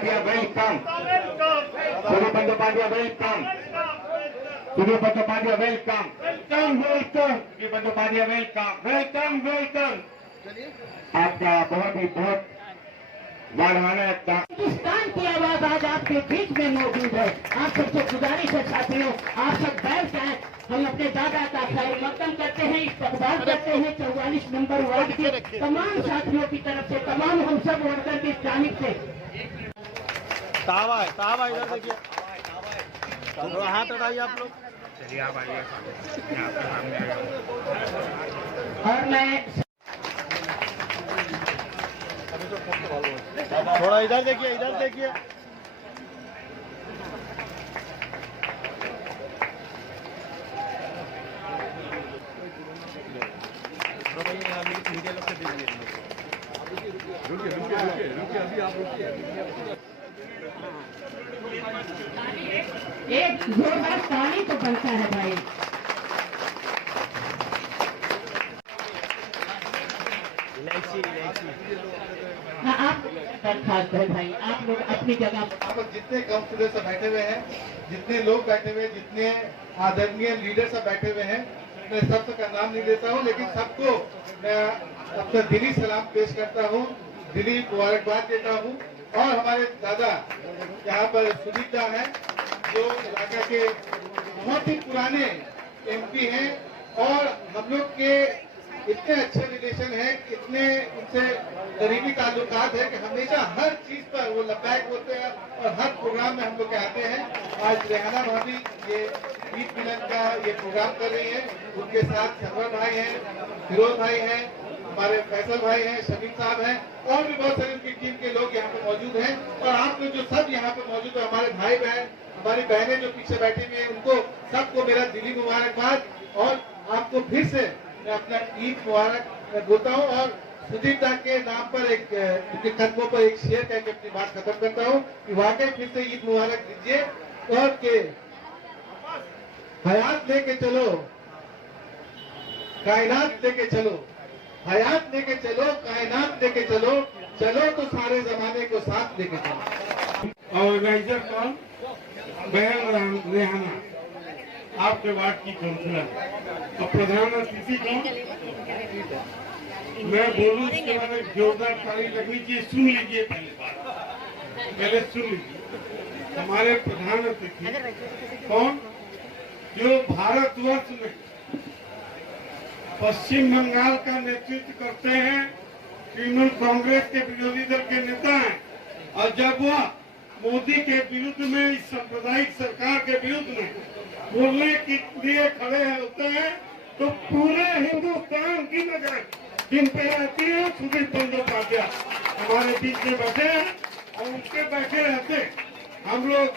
Bandyopadhyay, welcome. Surya Bandyopadhyay, welcome. Surya Bandyopadhyay, welcome. Welcome. Surya Bandyopadhyay, welcome. Welcome. आपका बहुत वाणवाना हिंदुस्तान की आवाज आज आपके बीच में मौजूद है। आप सबसे गुजारिश है साथियों, आप सब बैठ जाएं। हम अपने दादा का खैर मकदम करते हैं, इस्तकबाल करते हैं 44 नंबर वार्ड के तमाम साथियों की तरफ से, तमाम हम सब वर्कर की जानिब से। तावा इधर देखिए, हाथ उठाइए आप लोग। चलिए आप आइए यहाँ पे सामने। और मैं थोड़ा इधर देखिए। एक जोरदार ताली तो बनता है भाई। हाँ, आप दरखास्त है भाई, आप लोग अपनी जगह पर जितने काउंसिलर सब बैठे हुए हैं, जितने लोग बैठे हुए हैं, जितने आदरणीय लीडर सब बैठे हुए हैं, मैं सबका नाम नहीं लेता हूँ, लेकिन सबको मैं अपना दिली सलाम पेश करता हूँ, दिली मुबारकबाद देता हूँ। और हमारे दादा यहाँ पर सुदीप दा है, जो इलाका के बहुत ही पुराने एमपी हैं और हम लोग के इतने अच्छे रिलेशन है, इतने उनसे करीबी ताल्लुकात है कि हमेशा हर चीज पर वो लब्बैक होते हैं और हर प्रोग्राम में हम लोग आते हैं। आज रेहाना भाभी ये ईद मिलन का ये प्रोग्राम कर रही है, उनके साथ सरवर भाई हैं, फिरोज भाई हैं, हमारे फैसल भाई हैं, शमीम साहब हैं और भी बहुत सारी उनकी टीम के लोग यहाँ पे मौजूद हैं। और आप लोग जो सब यहाँ पे मौजूद है, हमारे भाई बहन, हमारी बहनें जो पीछे बैठी हुई है, उनको सबको मेरा दिली मुबारकबाद। और आपको फिर से मैं अपना ईद मुबारक बोलता हूँ और सुदीप दा के नाम पर उनके कदमों पर एक शेयर करके अपनी बात खत्म करता हूँ कि वाकई फिर से ईद मुबारक दीजिए। और के हयात लेके चलो, कायनात लेके चलो, हयात लेके चलो, कायनात लेके चलो, चलो तो सारे जमाने को साथ लेके चलो। ऑर्गेनाइजर कौन? बहन रेहाना, आपके वार्ड की काउंसिलर। और प्रधान अतिथि कौन? मैं बोलूं इसके बारे में जोरदार ताली लगनी चाहिए। सुन लीजिए पहले सुन लीजिए। हमारे प्रधान अतिथि कौन? जो भारतवर्ष में पश्चिम बंगाल का नेतृत्व करते हैं, तृणमूल कांग्रेस के विरोधी दल के नेता हैं। और जब वह मोदी के विरुद्ध में, इस सांप्रदायिक सरकार के विरुद्ध में बोलने के लिए खड़े होते हैं तो पूरे हिंदुस्तान की नजर जिन पे रहती है सुदीप बंदोपाध्याय हमारे बीच में बैठे हैं और उनके बैठे रहते हम लोग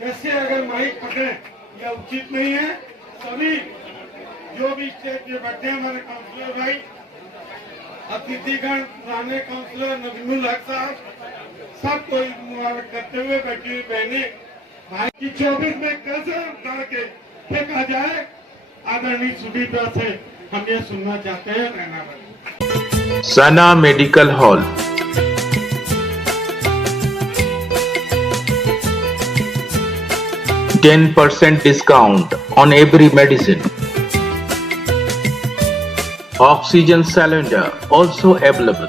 जैसे अगर माइक पकड़े यह उचित नहीं है। सभी जो भी स्टेज पे बैठे हैं हमारे काउंसिलर भाई, अतिथिगण, पुराने काउंसिलर नबीनुल हक साहब, सबको मुबारक करते हुए बैठी हुई बहने भाई की 24 में कैसे उतार के फेंका जाए, आदरणीय सुदीप दा से हम ये सुनना चाहते हैं। रहना सना medical hall, 10% discount on every medicine. Oxygen cylinder also available.